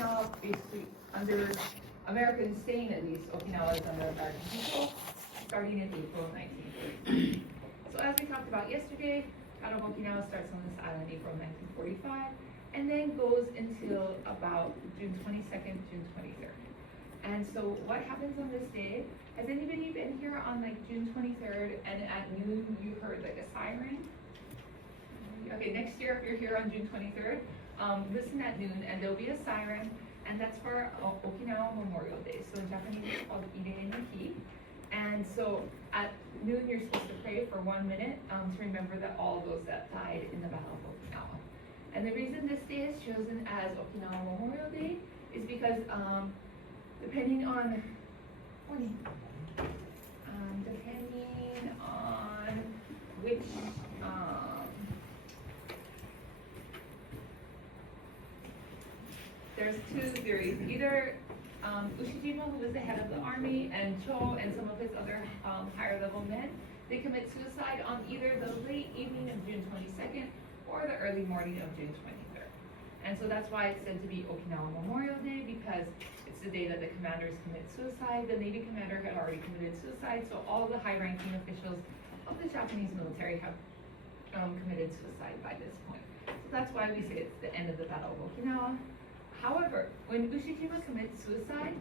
Okinawa basically under Americans staying at least, Okinawa is under American control starting in April 1940. So as we talked about yesterday, Battle of Okinawa starts on this island April 1945 and then goes until about June 22nd, June 23rd. And so what happens on this day? Has anybody been here on like June 23rd and at noon you heard like a siren? Okay, next year if you're here on June 23rd, listen at noon and there'll be a siren, and that's for Okinawa Memorial Day. So in Japanese it's called Ire Niki. And so at noon you're supposed to pray for 1 minute to remember that all those that died in the Battle of Okinawa. And the reason this day is chosen as Okinawa Memorial Day is because depending on which there's two theories. Either Ushijima, who was the head of the army, and Cho and some of his other higher level men, they commit suicide on either the late evening of June 22nd or the early morning of June 23rd. And so that's why it's said to be Okinawa Memorial Day, because it's the day that the commanders commit suicide. The Navy commander had already committed suicide, so all the high-ranking officials of the Japanese military have committed suicide by this point. So that's why we say it's the end of the Battle of Okinawa. However, when Ushijima commits suicide,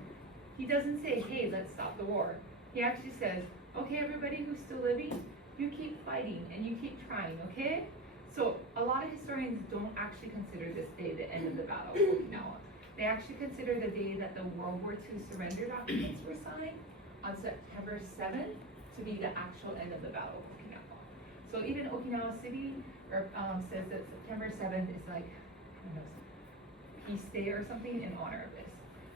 he doesn't say, hey, let's stop the war. He actually says, okay, everybody who's still living, you keep fighting and you keep trying, okay? So a lot of historians don't actually consider this day the end of the Battle of Okinawa. They actually consider the day that the World War II surrender documents were signed on September 7th to be the actual end of the Battle of Okinawa. So even Okinawa City says that September 7th is like, I don't know, Peace Day or something in honor of this.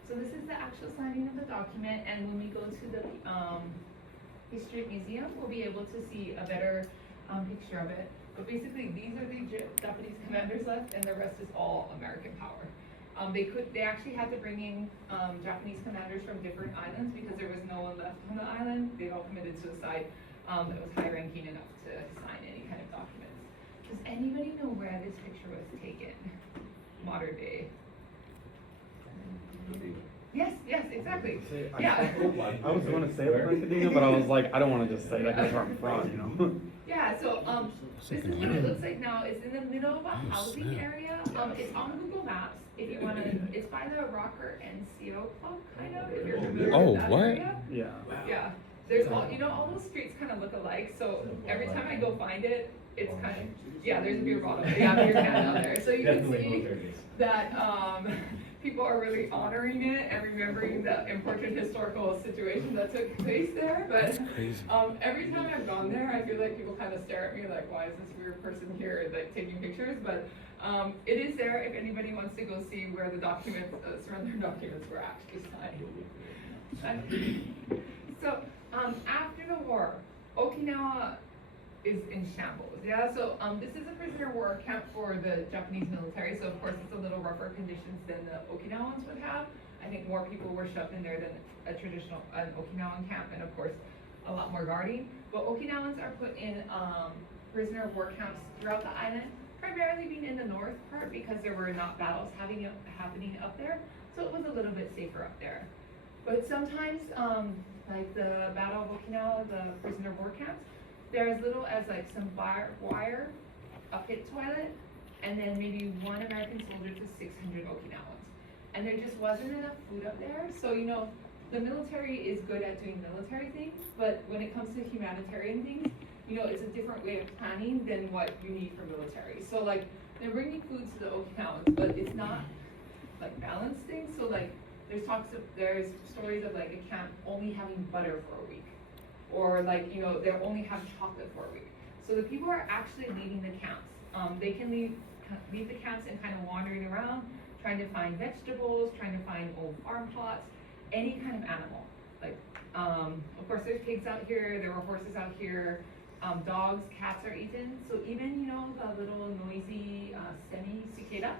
So this is the actual signing of the document, and when we go to the History Museum, we'll be able to see a better picture of it. But basically, these are the Japanese commanders left, and the rest is all American power. They actually had to bring in Japanese commanders from different islands because there was no one left on the island. They all committed suicide. That was high-ranking enough to sign any kind of documents. Does anybody know where this picture was taken? Modern day. Yes, exactly. Yeah. I was going to say Pasadena, but I was like, I don't want to just say that because where I'm from, you know? Yeah, so this is what it looks like now. It's in the middle of a housing area. It's on Google Maps. If you want to, it's by the Rocker NCO Club, kind of, if you're familiar with that area. Yeah. Yeah. There's all, all those streets kind of look alike, so every time I go find it, it's kind of, there's a beer bottle, beer can out there. So you can see that people are really honoring it and remembering the important historical situation that took place there. But every time I've gone there, I feel like people kind of stare at me like, why is this weird person here like taking pictures? But it is there if anybody wants to go see where the documents, surrender documents were actually signed. So after the war, Okinawa is in shambles. So this is a prisoner of war camp for the Japanese military. So of course it's a little rougher conditions than the Okinawans would have. I think more people were shoved in there than a traditional Okinawan camp, and of course a lot more guarding. But Okinawans are put in prisoner of war camps throughout the island, primarily being in the north part because there were not battles happening up there. So it was a little bit safer up there. But sometimes, like the Battle of Okinawa, the prisoner of war camps, they're as little as like some barbed wire, a pit toilet, and then maybe one American soldier to 600 Okinawans. And there just wasn't enough food up there. So, the military is good at doing military things, but when it comes to humanitarian things, it's a different way of planning than what you need for military. So like, they're bringing food to the Okinawans, but it's not like balanced things. So like, there's stories of like a camp only having butter for a week. Or like, they'll only have chocolate for a week. So the people are actually leaving the camps. They can leave the camps and kind of wandering around, trying to find vegetables, trying to find old farm plots, any kind of animal. Like, of course there's pigs out here, there were horses out here, dogs, cats are eaten. So even, the little noisy cicada.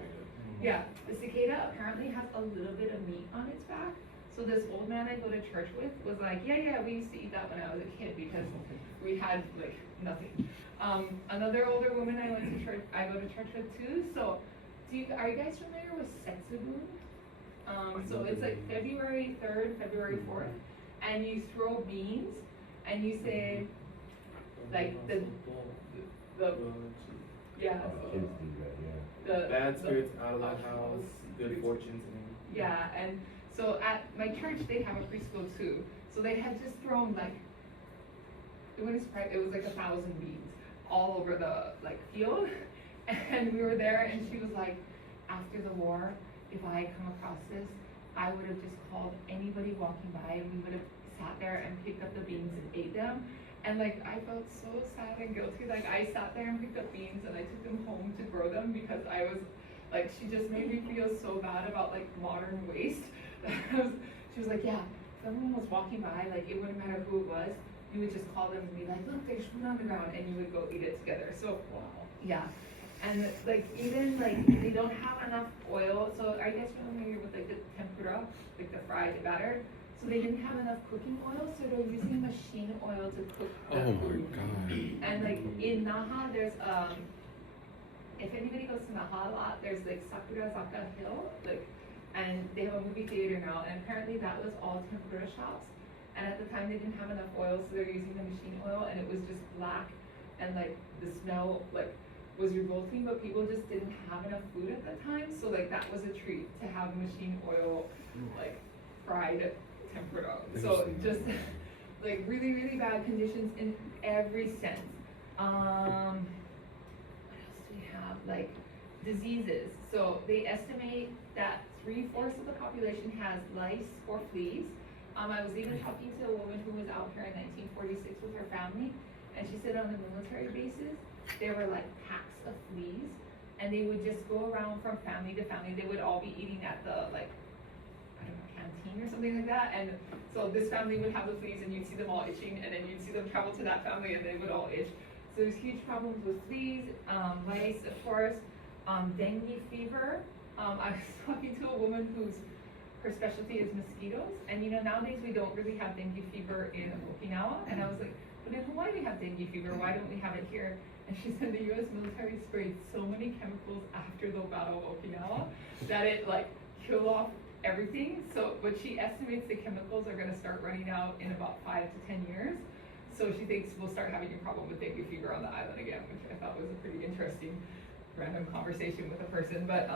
Yeah, the cicada apparently has a little bit of meat on its back. So this old man I go to church with was like, yeah, we used to eat that when I was a kid because we had like nothing. Another older woman I go to church with too. So are you guys familiar with setsubun? So it's like February 3rd, February 4th, and you throw beans, and you say, like, the yeah, Kids do that, the Bad spirits out of the house, good fortunes in. yeah, and so at my church, they have a preschool too, so they had just thrown like, it was like 1,000 beans all over the like field, and we were there, and she was like, after the war, if I had come across this, I would have just called anybody walking by, and we would have sat there and picked up the beans and ate them. And like, I felt so sad and guilty. Like, I sat there and picked up beans and I took them home to grow them because I was, like, she just made me feel so bad about like modern waste. She was like, yeah, if someone was walking by, like, it wouldn't matter who it was, you would just call them and be like, look, there's food on the ground, and you would go eat it together. So, wow. Yeah. And like, even like, they don't have enough oil. So I guess you're familiar with like the tempura, like the fried batter. So they didn't have enough cooking oil, so they're using machine oil to cook the food. God. And like in Naha, there's if anybody goes to Naha a lot, there's like Sakurazaka Hill, like, and they have a movie theater now, and apparently that was all tempura shops. And at the time they didn't have enough oil, so they're using the machine oil, and it was just black, and like the smell like was revolting, but people just didn't have enough food at the time, so like that was a treat to have machine oil like fried tempura. So just like really, really bad conditions in every sense. What else do we have? Like diseases. So they estimate that 3/4 of the population has lice or fleas. I was even talking to a woman who was out here in 1946 with her family, and she said on the military bases, there were like packs of fleas, and they would just go around from family to family. They would all be eating at the like, I don't know, canteen or something like that. And so this family would have the fleas, and you'd see them all itching, and then you'd see them travel to that family, and they would all itch. So there's huge problems with fleas, lice, of course, dengue fever. I was talking to a woman her specialty is mosquitoes, and you know, nowadays we don't really have dengue fever in Okinawa, and I was like, but in Hawaii we have dengue fever, why don't we have it here? And she said the US military sprayed so many chemicals after the Battle of Okinawa that it like killed off everything. So, but she estimates the chemicals are gonna start running out in about 5 to 10 years. So she thinks we'll start having a problem with dengue fever on the island again, which I thought was a pretty interesting random conversation with a person. But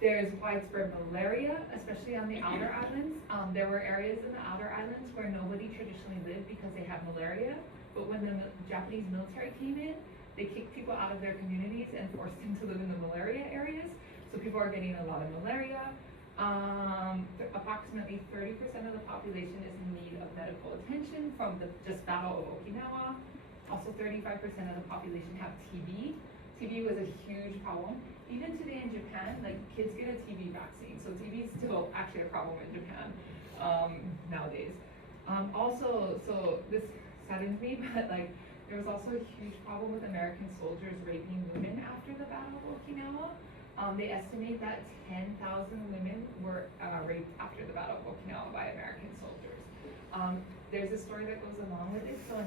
there's widespread malaria, especially on the outer islands. There were areas in the outer islands where nobody traditionally lived because they had malaria. But when the Japanese military came in, they kicked people out of their communities and forced them to live in the malaria areas. So people are getting a lot of malaria. Approximately 30% of the population is in need of medical attention from the just Battle of Okinawa. Also 35% of the population have TB. TB was a huge problem. Even today in Japan, like kids get a TB vaccine. So TB is still actually a problem in Japan nowadays. Also, so this saddens me, but like there was also a huge problem with American soldiers raping women after the Battle of Okinawa. They estimate that 10,000 women were raped after the Battle of Okinawa by American soldiers. There's a story that goes along with it. So in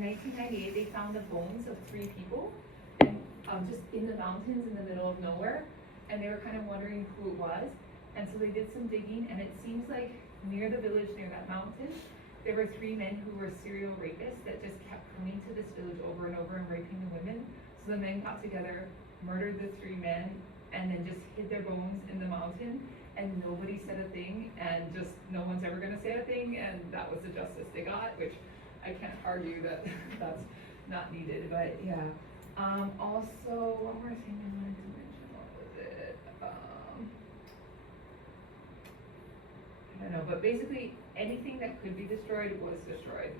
1998, they found the bones of 3 people, and just in the mountains in the middle of nowhere, and they were kind of wondering who it was. And so they did some digging, and it seems like near the village, near that mountain, there were 3 men who were serial rapists that just kept coming to this village over and over and raping the women. So the men got together, murdered the 3 men, and then just hid their bones in the mountain, and nobody said a thing, and just no one's ever gonna say a thing, and that was the justice they got, which I can't argue that that's not needed, but yeah. Also, one more thing I wanted to mention, what was it? I don't know, but basically anything that could be destroyed was destroyed.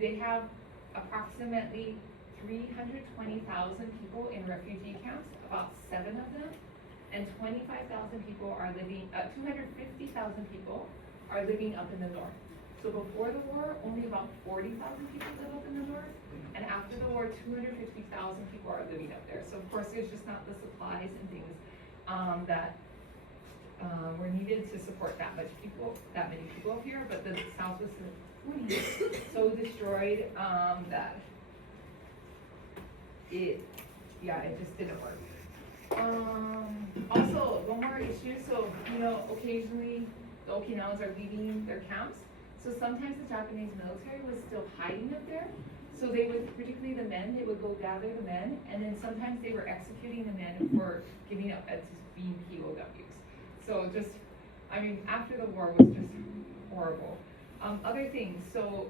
They have approximately 320,000 people in refugee camps, about 7 of them, and 25,000 people are living, 250,000 people are living up in the north. So before the war, only about 40,000 people live up in the north, and after the war, 250,000 people are living up there. So of course, there's just not the supplies and things that were needed to support that many people up here. But the South was so destroyed that it just didn't work. Also, one more issue, so, you know, occasionally the Okinawans are leaving their camps, so sometimes the Japanese military was still hiding up there. So they would, particularly the men, they would go gather the men, and then sometimes they were executing the men for giving up as being POWs. So just, I mean, after the war was just horrible. Other things, so,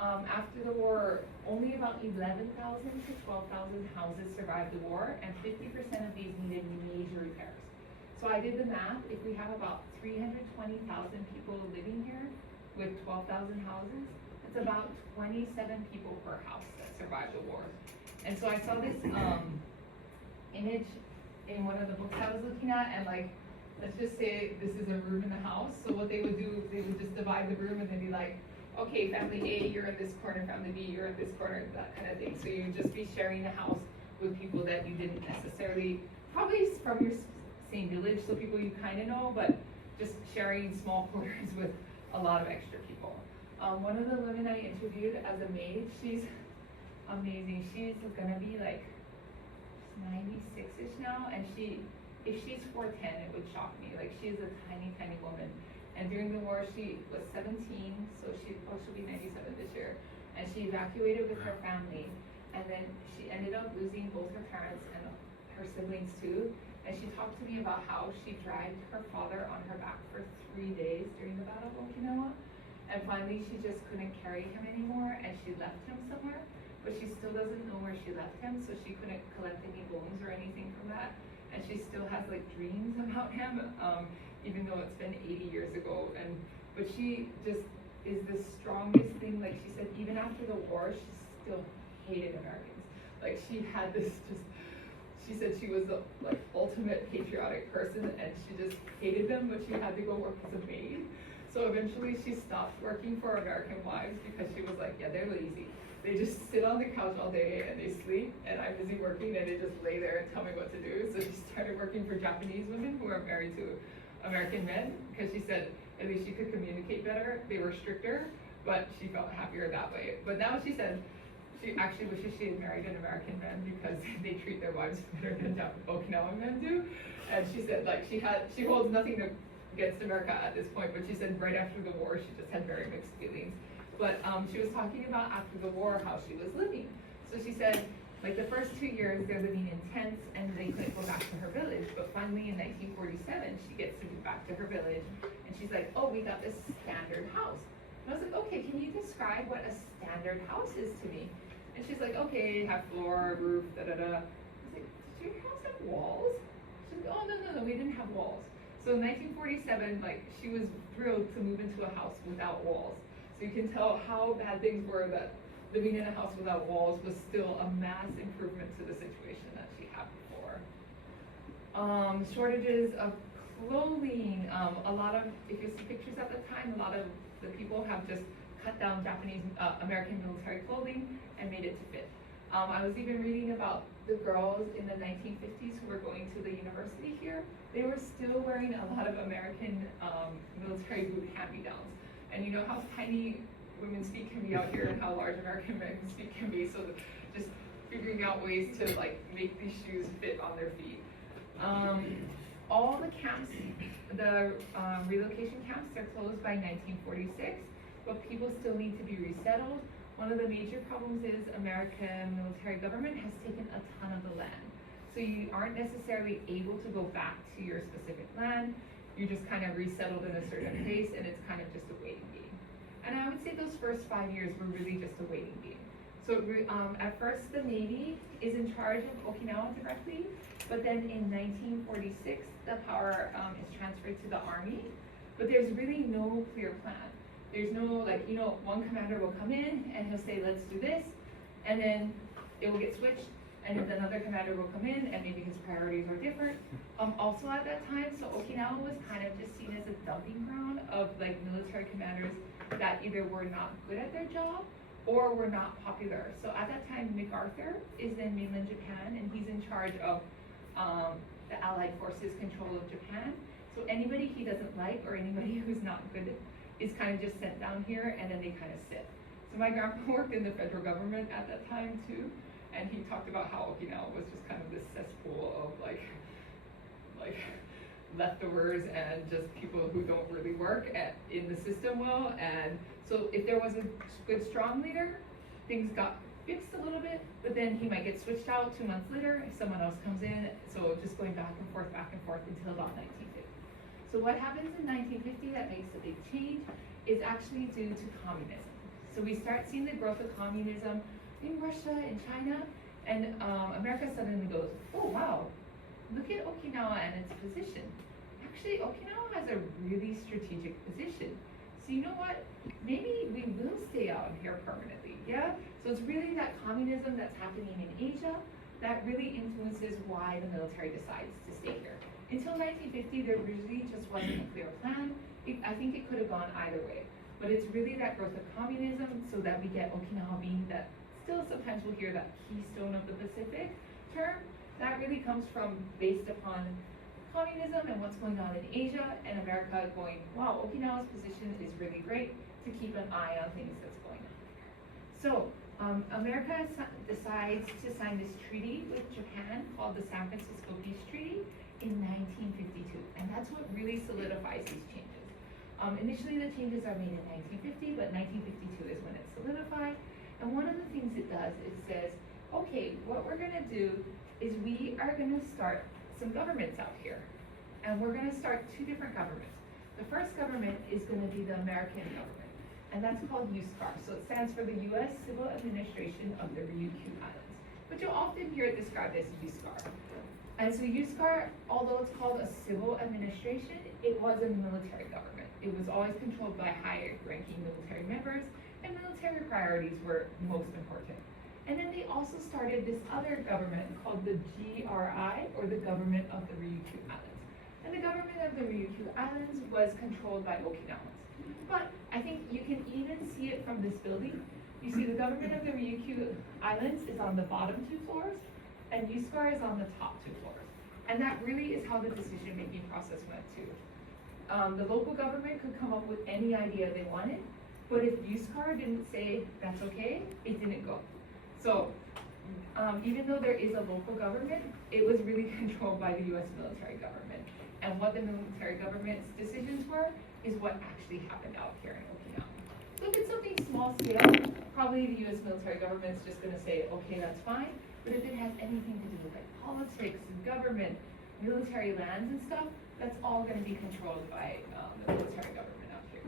after the war, only about 11,000 to 12,000 houses survived the war, and 50% of these needed major repairs. So I did the math, if we have about 320,000 people living here with 12,000 houses, it's about 27 people per house that survived the war. And so I saw this, image in one of the books I was looking at, and like, let's just say this is a room in the house, so what they would do is they would just divide the room and they'd be like, okay, family A, you're in this corner, family B, you're in this corner, that kind of thing. So you would just be sharing a house with people that you didn't necessarily, probably from your same village, so people you kind of know, but just sharing small quarters with a lot of extra people. One of the women I interviewed as a maid, she's amazing. She's gonna be like 96-ish now, and if she's 4'10", it would shock me. Like, she's a tiny, tiny woman. And during the war, she was 17, so she'll be 97 this year. And she evacuated with her family. And then she ended up losing both her parents and her siblings too. And she talked to me about how she dragged her father on her back for 3 days during the Battle of Okinawa. And finally, she just couldn't carry him anymore, and she left him somewhere. But she still doesn't know where she left him, so she couldn't collect any bones or anything from that. And she still has like dreams about him, even though it's been 80 years ago. But she just is the strongest thing. Like she said, even after the war, she still hated Americans. Like she had this she said she was the like ultimate patriotic person, and she just hated them, but she had to go work as a maid. So eventually she stopped working for American wives because she was like, yeah, they're lazy. They just sit on the couch all day and they sleep, and I'm busy working and they just lay there and tell me what to do. So she started working for Japanese women who are married to American men, because she said at least she could communicate better. They were stricter, but she felt happier that way. But now she said she actually wishes she had married an American man because they treat their wives better than Okinawan men do. And she said like she holds nothing against America at this point, but she said right after the war she just had very mixed feelings. But she was talking about after the war how she was living. So she said, like the first 2 years they're living in tents and they couldn't go back to her village. But finally in 1947 she gets to move back to her village, and she's like, oh, we got this standard house. And I was like, okay, can you describe what a standard house is to me? And she's like, okay, have floor, roof, da da da. I was like, did your house have walls? She's like, oh no, we didn't have walls. So in 1947, like she was thrilled to move into a house without walls. So you can tell how bad things were, that living in a house without walls was still a mass improvement to the situation that she had before. Shortages of clothing. A lot of, if you see pictures at the time, a lot of the people have just cut down Japanese, American military clothing and made it to fit. I was even reading about the girls in the 1950s who were going to the university here. They were still wearing a lot of American military boot hand-me-downs. And you know how tiny women's feet can be out here and how large American men's feet can be, so just figuring out ways to like make these shoes fit on their feet. All the camps, the relocation camps, are closed by 1946, but people still need to be resettled. One of the major problems is American military government has taken a ton of the land. So you aren't necessarily able to go back to your specific land. You're just kind of resettled in a certain place, and it's kind of just a waiting game. And I would say those first 5 years were really just a waiting game. So at first the Navy is in charge of Okinawa directly, but then in 1946 the power is transferred to the Army. But there's really no clear plan. There's no, like, you know, one commander will come in and he'll say, let's do this, and then it will get switched, and then another commander will come in and maybe his priorities are different. Also at that time, so Okinawa was kind of just seen as a dumping ground of like military commanders that either were not good at their job or were not popular. So at that time, MacArthur is in mainland Japan, and he's in charge of the Allied forces control of Japan. So anybody he doesn't like or anybody who's not good is kind of just sent down here, and then they kind of sit. So my grandpa worked in the federal government at that time too, and he talked about how Okinawa was just kind of this cesspool of like leftovers and just people who don't really work in the system well. And so if there was a good, strong leader, things got fixed a little bit, but then he might get switched out 2 months later if someone else comes in. So just going back and forth until about 1950. So what happens in 1950 that makes a big change is actually due to communism. So we start seeing the growth of communism in Russia and China, and America suddenly goes, oh wow, look at Okinawa and its position. Actually, Okinawa has a really strategic position. So you know what? Maybe we will stay out here permanently, yeah? So it's really that communism that's happening in Asia that really influences why the military decides to stay here. Until 1950, there really just wasn't a clear plan. I think it could have gone either way. But it's really that growth of communism so that we get Okinawa being that, still sometimes we'll hear that keystone of the Pacific term. That really comes from based upon communism and what's going on in Asia, and America going, wow, Okinawa's position is really great to keep an eye on things that's going on. So America decides to sign this treaty with Japan called the San Francisco Peace Treaty in 1952, and that's what really solidifies these changes. Initially the changes are made in 1950, but 1952 is when it's solidified. And one of the things it does is says, okay, what we're gonna do is we are gonna start some governments out here. And we're gonna start 2 different governments. The first government is gonna be the American government, and that's called USCAR. So it stands for the U.S. Civil Administration of the Ryukyu Islands. But you'll often hear it described as USCAR. And so USCAR, although it's called a civil administration, it was a military government. It was always controlled by higher-ranking military members, and military priorities were most important. And then they also started this other government called the GRI, or the Government of the Ryukyu Islands. And the Government of the Ryukyu Islands was controlled by Okinawans. But I think you can even see it from this building. You see the Government of the Ryukyu Islands is on the bottom 2 floors, and USCAR is on the top 2 floors. And that really is how the decision-making process went too. The local government could come up with any idea they wanted, but if USCAR didn't say that's okay, it didn't go. So even though there is a local government, it was really controlled by the US military government. And what the military government's decisions were is what actually happened out here in Okinawa. So if it's something small scale, probably the US military government's just gonna say, okay, that's fine. But if it has anything to do with like politics and government, military lands and stuff, that's all gonna be controlled by the military government out here.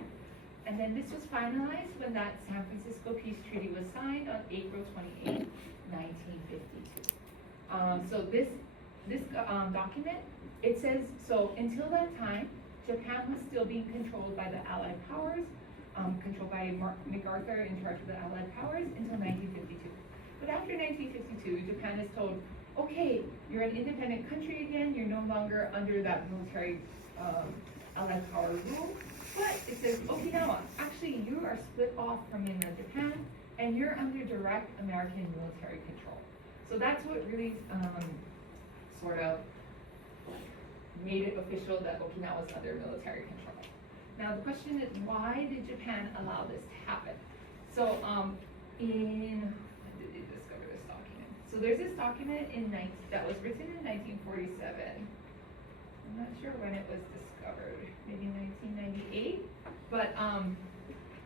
And then this was finalized when that San Francisco Peace Treaty was signed on April 28, 1952. So this document, it says, so until that time, Japan was still being controlled by the Allied powers, controlled by MacArthur in charge of the Allied powers until 1952. But after 1952, Japan is told, okay, you're an independent country again, you're no longer under that military Allied power rule, but it says, Okinawa, actually you are split off from mainland Japan, and you're under direct American military control. So that's what really sort of made it official that Okinawa was under military control. Now the question is, why did Japan allow this to happen? So when did they discover this document? So there's this document that was written in 1947. I'm not sure when it was discovered, maybe 1998. But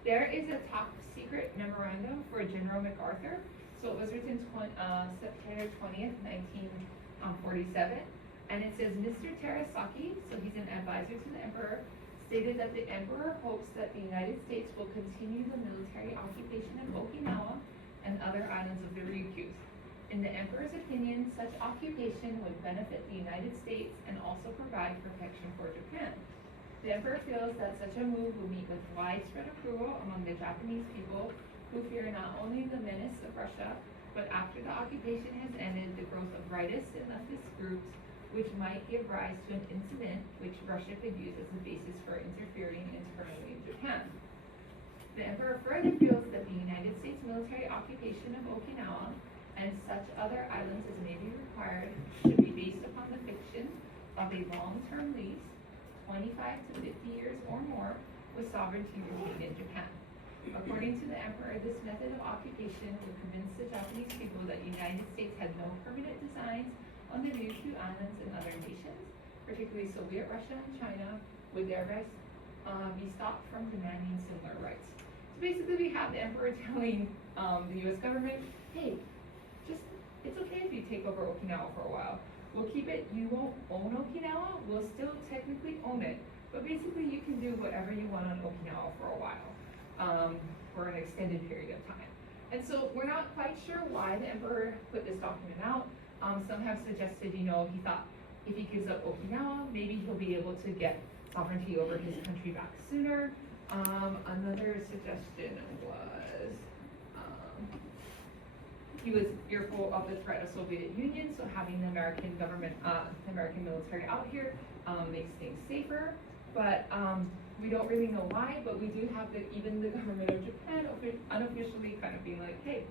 there is a top secret memorandum for General MacArthur. So it was written September 20th, 1947. And it says, Mr. Terasaki, so he's an advisor to the emperor, stated that the emperor hopes that the United States will continue the military occupation of Okinawa and other islands of the Ryukyus. In the emperor's opinion, such occupation would benefit the United States and also provide protection for Japan. The emperor feels that such a move will meet with widespread approval among the Japanese people, who fear not only the menace of Russia, but after the occupation has ended, the growth of rightist and leftist groups, which might give rise to an incident which Russia could use as a basis for interfering internally in Japan. The emperor further feels that the United States military occupation of Okinawa and such other islands as may be required should be based upon the fiction of a long-term lease, 25 to 50 years or more, with sovereignty retained in Japan. According to the emperor, this method of occupation would convince the Japanese people that the United States had no permanent designs on the Ryukyu Islands and other nations, particularly Soviet Russia and China, would thereby be stopped from demanding similar rights. So basically, we have the emperor telling the U.S. government, hey, it's okay if you take over Okinawa for a while. We'll keep it, you won't own Okinawa, we'll still technically own it, but basically you can do whatever you want on Okinawa for a while, for an extended period of time. And so we're not quite sure why the emperor put this document out. Some have suggested, he thought if he gives up Okinawa, maybe he'll be able to get sovereignty over his country back sooner. Another suggestion was, he was fearful of the threat of Soviet Union, so having the American government, the American military out here makes things safer. But we don't really know why, but we do have even the government of Japan unofficially kind of being like, hey,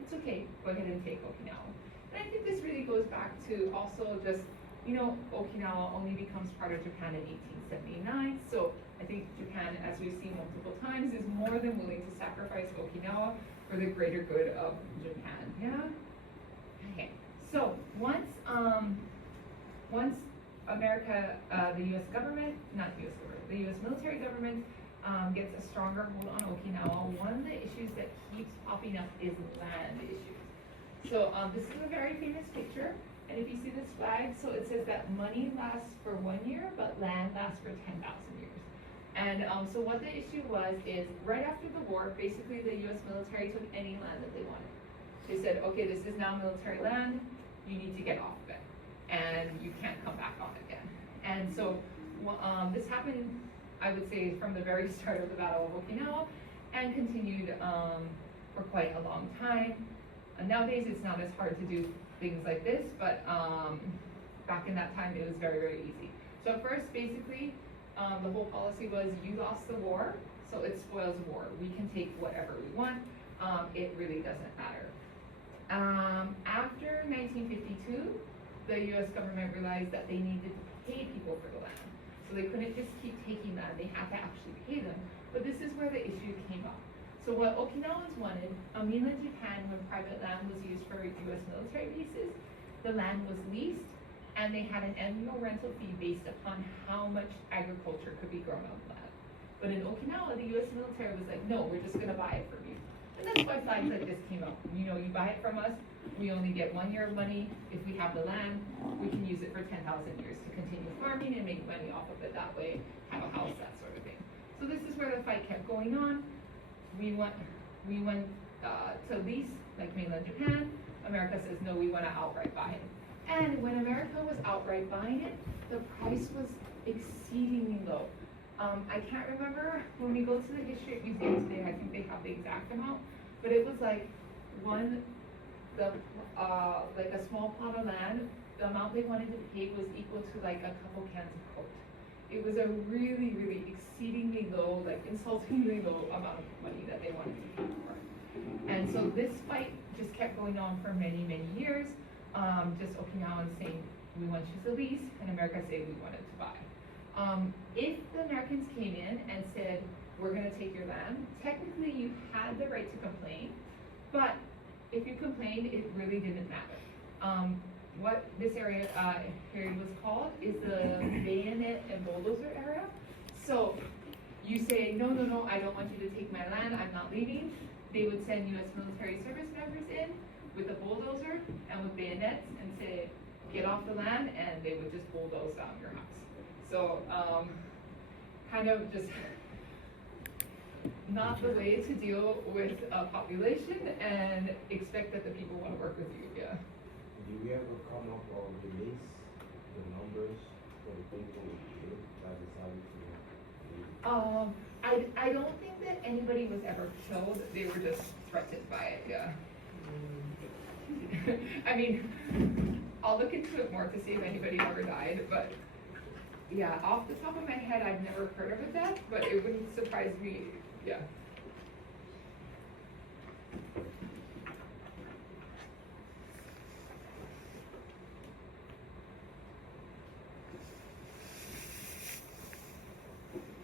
it's okay, go ahead and take Okinawa. And I think this really goes back to also just, Okinawa only becomes part of Japan in 1879, so I think Japan, as we've seen multiple times, is more than willing to sacrifice Okinawa for the greater good of Japan, yeah? Okay, so once America, the U.S. government, not U.S. government, the U.S. military government gets a stronger hold on Okinawa, one of the issues that keeps popping up is land issues. So this is a very famous picture, and if you see this flag, so it says that money lasts for 1 year, but land lasts for 10,000 years. And so what the issue was is, right after the war, basically the U.S. military took any land that they wanted. They said, okay, this is now military land, you need to get off of it, and you can't come back on it again. And so this happened, I would say, from the very start of the Battle of Okinawa, and continued for quite a long time. And nowadays, it's not as hard to do things like this, but back in that time, it was very, very easy. So at first, basically, the whole policy was, you lost the war, so it spoils war. We can take whatever we want. It really doesn't matter. After 1952, the U.S. government realized that they needed to pay people for the land. So they couldn't just keep taking land, they had to actually pay them. But this is where the issue came up. So what Okinawans wanted, mainland Japan, when private land was used for U.S. military bases, the land was leased, and they had an annual rental fee based upon how much agriculture could be grown on the land. But in Okinawa, the U.S. military was like, no, we're just gonna buy it from you. And that's why flags like this came up. You buy it from us, we only get 1 year of money. If we have the land, we can use it for 10,000 years to continue farming and make money off of it that way, have a house, that sort of thing. So this is where the fight kept going on. We went to lease, like mainland Japan. America says, no, we want to outright buy it. And when America was outright buying it, the price was exceedingly low. I can't remember, when we go to the History Museum today, I think they have the exact amount, but it was like like a small plot of land, the amount they wanted to pay was equal to like a couple cans of Coke. It was a really, really exceedingly low, like insultingly low amount of money that they wanted to pay for. And so this fight just kept going on for many, many years. Just Okinawans saying, we want you to lease, and America saying we wanted to buy. If the Americans came in and said, we're gonna take your land, technically you had the right to complain, but if you complained, it really didn't matter. What this area period was called is the bayonet and bulldozer era. So you say, no, no, no, I don't want you to take my land, I'm not leaving. They would send U.S. military service members in with a bulldozer and with bayonets and say, get off the land, and they would just bulldoze down your house. So kind of just not the way to deal with a population and expect that the people want to work with you, yeah. Did we ever come up or release the numbers for the people that decided to leave? I don't think that anybody was ever killed. They were just threatened by it, yeah. I mean, I'll look into it more to see if anybody ever died, but yeah, off the top of my head, I've never heard of a death, but it wouldn't surprise me, yeah.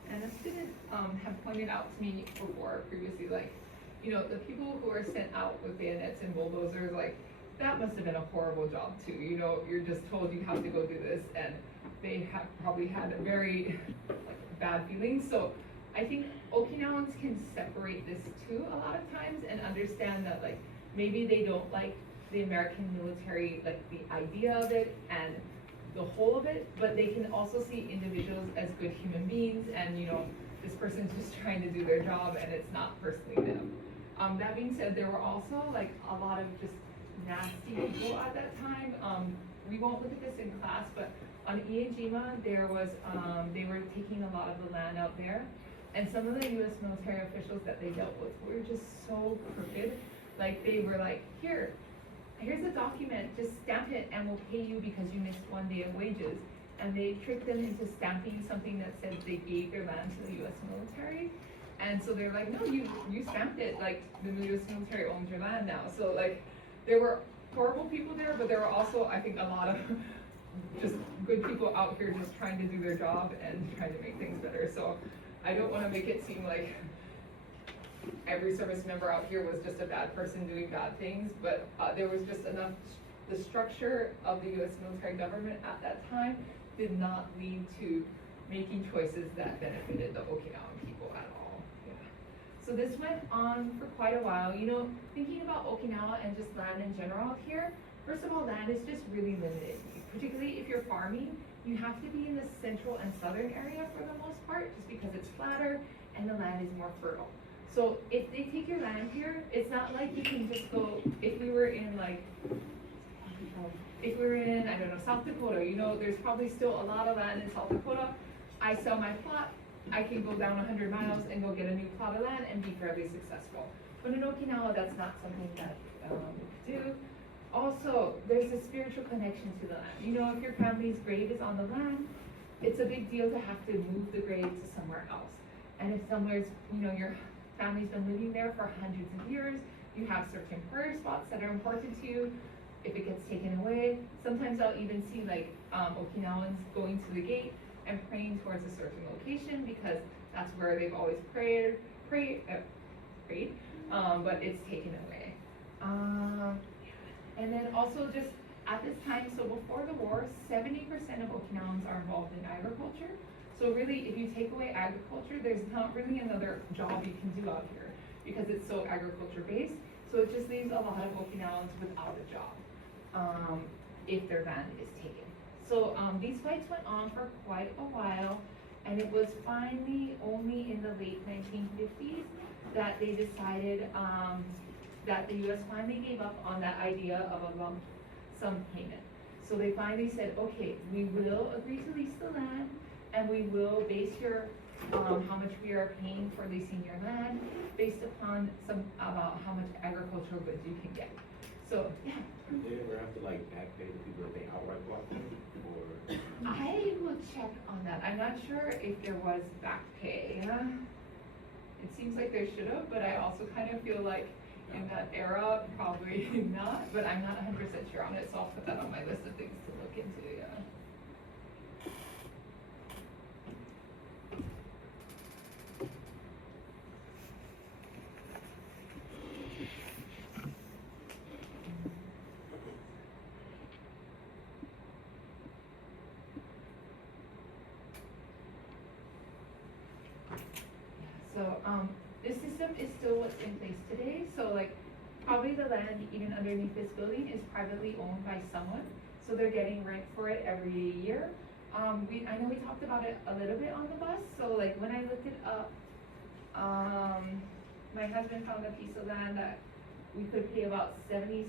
And a student have pointed out to me before previously, like, the people who are sent out with bayonets and bulldozers, like, that must have been a horrible job too. You're just told you have to go do this, and they have probably had a very like bad feelings. So I think Okinawans can separate this too a lot of times and understand that like maybe they don't like the American military, like the idea of it and the whole of it, but they can also see individuals as good human beings, and you know, this person's just trying to do their job and it's not personally them. That being said, there were also like a lot of just nasty people at that time. We won't look at this in class, but on Iwo there was, they were taking a lot of the land out there, and some of the US military officials that they dealt with were just so crooked. Like they were like, here's a document, just stamp it and we'll pay you because you missed 1 day of wages. And they tricked them into stamping something that said they gave their land to the US military. And so they're like, no, you stamped it, like the US military owns your land now. So like, there were horrible people there, but there were also, I think, a lot of just good people out here just trying to do their job and trying to make things better. So I don't wanna make it seem like every service member out here was just a bad person doing bad things, but there was just enough, the structure of the US military government at that time did not lead to making choices that benefited the Okinawan people at all. Yeah. So this went on for quite a while. You know, thinking about Okinawa and just land in general out here, first of all, land is just really limited. Particularly if you're farming, you have to be in the central and southern area for the most part, just because it's flatter and the land is more fertile. So if they take your land here, it's not like you can just go, if we were in like, if we were in, I don't know, South Dakota, you know, there's probably still a lot of land in South Dakota. I sell my plot, I can go down 100 miles and go get a new plot of land and be fairly successful. But in Okinawa, that's not something that we could do. Also, there's a spiritual connection to the land. You know, if your family's grave is on the land, it's a big deal to have to move the grave to somewhere else. And if somewhere's, you know, your family's been living there for hundreds of years, you have certain prayer spots that are important to you. If it gets taken away, sometimes I'll even see like Okinawans going to the gate and praying towards a certain location because that's where they've always prayed, but it's taken away. And then also just at this time, so before the war, 70% of Okinawans are involved in agriculture. So really, if you take away agriculture, there's not really another job you can do out here because it's so agriculture based. So it just leaves a lot of Okinawans without a job if their land is taken. So these fights went on for quite a while, and it was finally only in the late 1950s that they decided that the US finally gave up on that idea of a lump sum payment. So they finally said, okay, we will agree to lease the land, and we will base your how much we are paying for leasing your land based upon about how much agricultural goods you can get. So yeah. Do they ever have to like back pay the people that they outright bought them, or? I will check on that. I'm not sure if there was back pay. It seems like there should have, but I also kind of feel like in that era, probably not, but I'm not 100% sure on it, so I'll put that on my list of things to look into, yeah. So this system is still what's in place today. So like probably the land even underneath this building is privately owned by someone. So they're getting rent for it every year. I know we talked about it a little bit on the bus. So like when I looked it up, my husband found a piece of land that we could pay about $76,000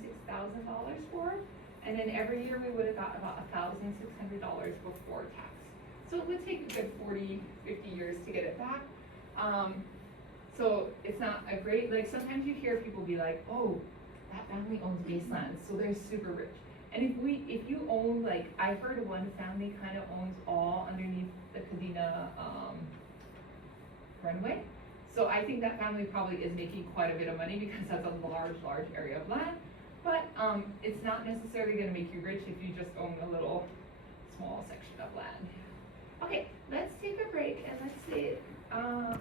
for. And then every year we would have got about $1,600 before tax. So it would take a good 40, 50 years to get it back. So it's not a great, like sometimes you hear people be like, oh, that family owns baselands, so they're super rich. And if you own, like, I heard one family kind of owns all underneath the Kadena runway. So I think that family probably is making quite a bit of money because that's a large area of land. But it's not necessarily gonna make you rich if you just own a little small section of land. Okay, let's take a break and let's see.